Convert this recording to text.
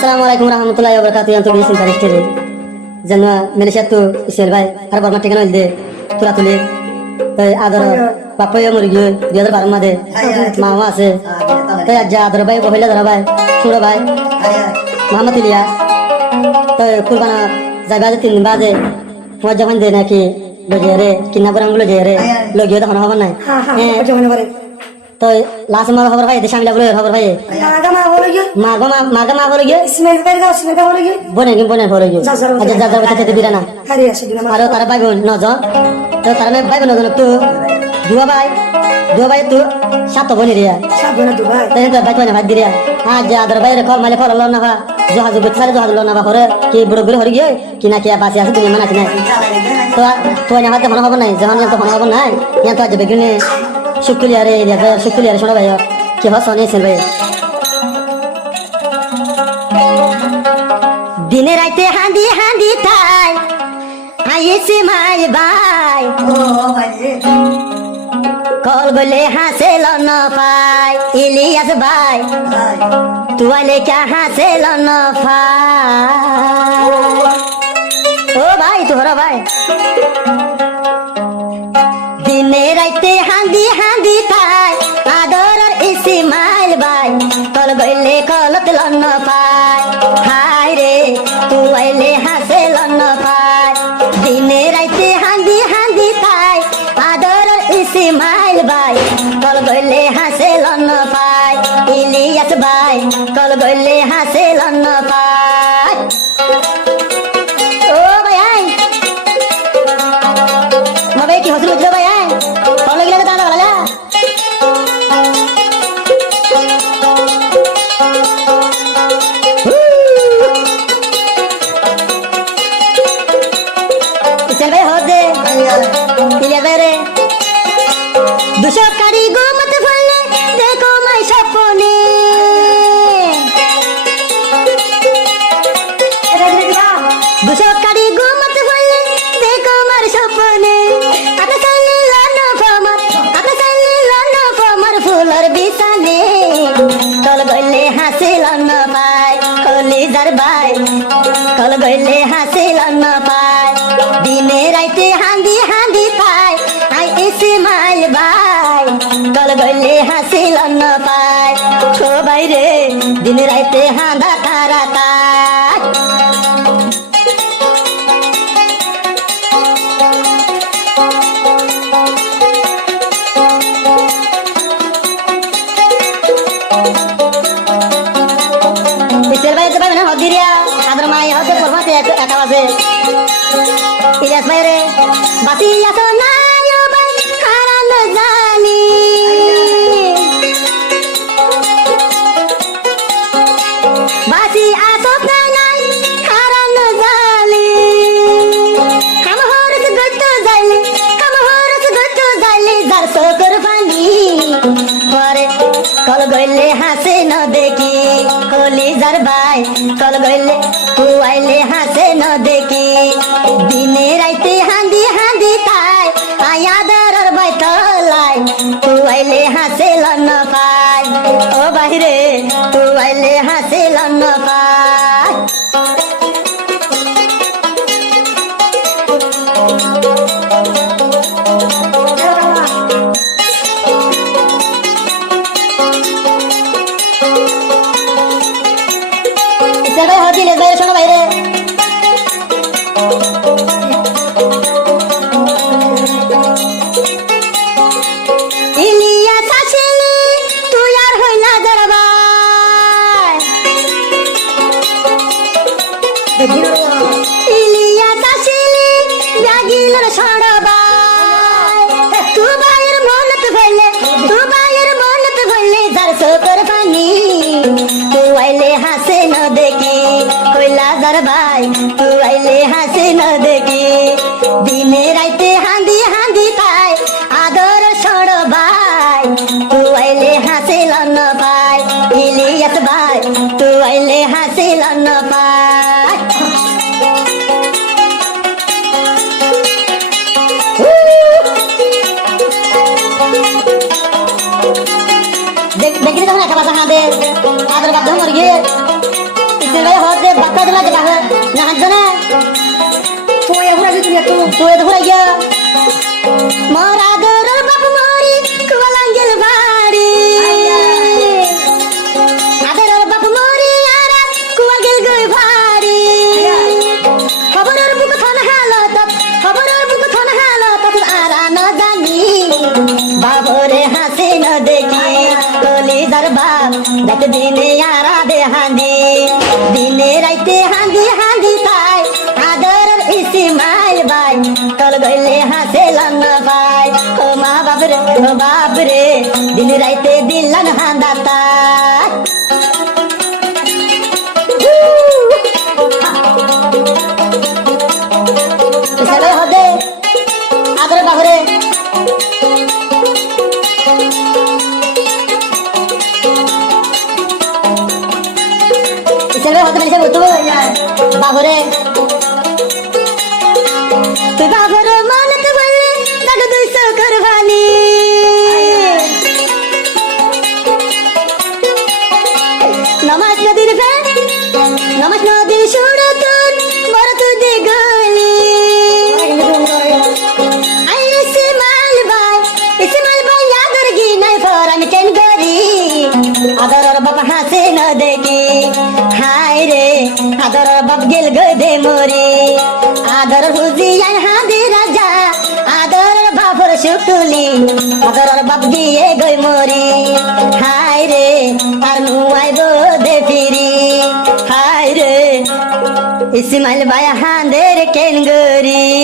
Assalamualaikum warahmatullahi wabarakatuh. Yang tulis internet ini, jangan Malaysia tu Israel bay, harap bermak tinggal di tulah tulis. Tapi adar papa yang murgi, dia adar barang made, mama ase. Tapi aja adar bay, bohila adar bay, sudah bay, Muhammad Ilya. Tapi kurban jaga tin baje, wajah mana deh nak lojere, kina barang lojere, logi ada mana apa naik. तो last में खबर भाई देशांग ले बोले खबर भाई मागा मा बोलेगे इसमें का बोलेगे बोलेंगे अच्छा जा बता ते बिराना अरे अरे तारा भाई बोल न जा तो तारा में भाई बोल न तू दुआ भाई तू सात बनी रिया सात बना दुआ तो भाई तो ने भाई दिया हां जा अदर भाई रे कॉल माले कॉल लो ना भा जो हाज बेचारे जो हाज लो ना भा करे कि बड़ो बिल हरि गए कि ना क्या बात है दुनिया मना कि तो ने हाथ मना खबर नहीं जहां तो मना खबर नहीं यहां तो आज बेगिने शुक्रिया रे सुनो भाई कि हो सोने से भाई दिन राते हांदी हांदी थाई आये से माय बाय कॉल बोले हासे लो न पाई इलियास भाई तू वाले क्या हासे लो न पाई ओ भाई तोहरा भाई दिन राते हांदी हांदी थाई आदर इस्माइल भाई कल गइले कलत लन पाई हाय रे तू आइले हासे लन पाई दिन राते हांदी हांदी थाई आदर इस्माइल भाई कल गइले हासे लन पाई इलियास भाई कल गइले हासे लन पाई ओ भाई मबे की हसरू जो भाई দুশোকারী গোমত ফলে দেখো মাই স্বপ্নে দুশোকারী গোমত ফলে দেখো মার স্বপ্নে আটা চাইলে লন ফমার ফুলর বিছানে কল গইলে হাসি লন পাই কলিজার ভাই কল গইলে হাসি লন পাই দিনে রাইতে হাঁদি হাঁদি পাই আই ইসমাইল ভাই কল গইলে হাসি লন পাই ও ভাই রে দিন রাইতে হাঁদা তারা তাই ইসের ভাই তো ভাই না হদিরিয়া আদর মাই হতে পরমাতে একা বাজে ইলিয়াস ভাই রে বাসিয়া তো নাই ও ভাই হারান জানি বাসি আসত নাই হারান জানি কাম হরস গত যাইলে যার সকর পানি পরে কল গইলে হাসে ন দেখি কলিজার ভাই কল গইলে তু আইলে হাসে ন দেখি দিনে রাইতে হাঁদি হাঁদি তাই আয়াদার ভাই তলাই তু আইলে হাসে লন পাই ও বাহিরে তু আইলে হাসে লন পাই শোনো বাইরে ইলিয়াস আসেনি তুই আর হইলা দরবার ইলিয়াস আসেনি জাগিলর সড়বাই তু বাইর মনত ভইলে যার সকর পানি তু আইলে হাসে ন দেখি কইলা যার ভাই তু আইলে হাসে ন দেখি দিনে রাইতে হাঁদি হাঁদি পাই আদর সড় ভাই তু আইলে হাসে লন পাই ইলিয়াস ভাই তু আইলে হাসে লন পাই দেখি তখন একা বাসা হাঁদে আদর গাছ মর গিয়ে ইসের ভাই না হাঁটবে না তুই ঘুরা দিবি একটু তুই তো ঘুরে গিয়া মোর আদরের বাপ মরি কুয়ালাঙ্গেল বাড়ি আদরের বাপ মরি আর কুয়াঙ্গেল গই ভাড়ি খবরের বুক থান হালত খবরের বুক থান হালত আর না জানি বাবরে হাসি ন দেখি কলি যার বাপ রাত দিনে আরা দে হাঁদি দিনে রাইতে হাঁদি হাঁদি তাই আদরের ইসমাইল ভাই কল গইলে হাসে লন্ন ভাই ও মা বাবরে দিন রাইতে দিলান হাঁদা তাই সবাই হবে আদরের বাবরে সবাই হতে মেরেছে বুঝতো বাবরে তুই বাবর মানত বলে দাদু দুই সকর ভানি নমাজ নদীর ফের নমাজ নদীর সুরতুন বড় তুই গলি আই ইসমাইল ভাই আদর গি নাই ফরান কেন গরি আদর বাবা হাসে ন দেখি হায় রে আদর বাপ গেল গদে মরি আদর হুজিয়ান হাদি রাজা আদর বাপর শুকুলি আদর বাপ গিয়ে গই মরি হায় রে আর নুয়াই দে ফিরি হায় রে ইসমাইল ভাই হাঁদের কেন গরি